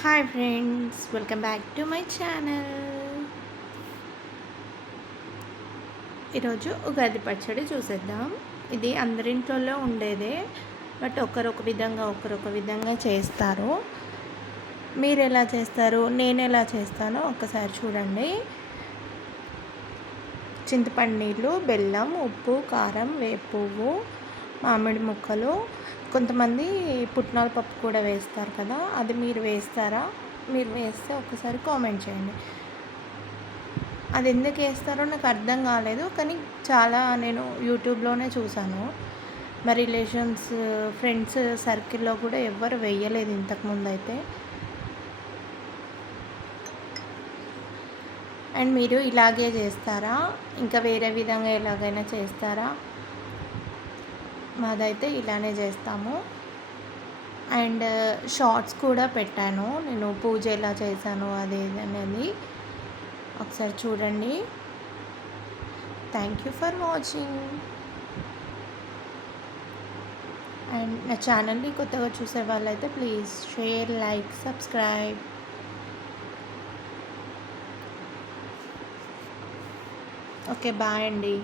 Hi friends, welcome back to my channel. ఈరోజు ఉగాది పచ్చడి చూసేద్దాం. ఇది అందరింట్లో ఉండేదే, బట్ ఒకరొక విధంగా చేస్తారు. మీరు ఎలా చేస్తారు, నేను ఎలా చేస్తానో ఒక్కసారి చూడండి. చింతపండు నీళ్ళు, బెల్లం, ఉప్పు, కారం, వేపువ్వు, మామిడి ముక్కలు, కొంతమంది పుట్నాల పప్పు కూడా వేస్తారు కదా, అది మీరు వేస్తారా? మీరు వేస్తే ఒకసారి కామెంట్ చేయండి. అది ఎందుకు వేస్తారో నాకు అర్థం కాలేదు, కానీ చాలా నేను యూట్యూబ్లోనే చూసాను. మా రిలేషన్స్, ఫ్రెండ్స్ సర్కిల్లో కూడా ఎవ్వరు వేయలేదు ఇంతకుముందు అయితే. అండ్ మీరు ఇలాగే చేస్తారా, ఇంకా వేరే విధంగా ఎలాగైనా చేస్తారా? మాదైతే ఇలానే చేస్తాము. అండ్ షార్ట్స్ కూడా పెట్టాను, నేను పూజ ఎలా చేశాను అది అనేది ఒకసారి చూడండి. Thank you for watching. And నా ఛానల్ని కొత్తగా చూసే వాళ్ళైతే please share, like, subscribe. Okay, bye అండి.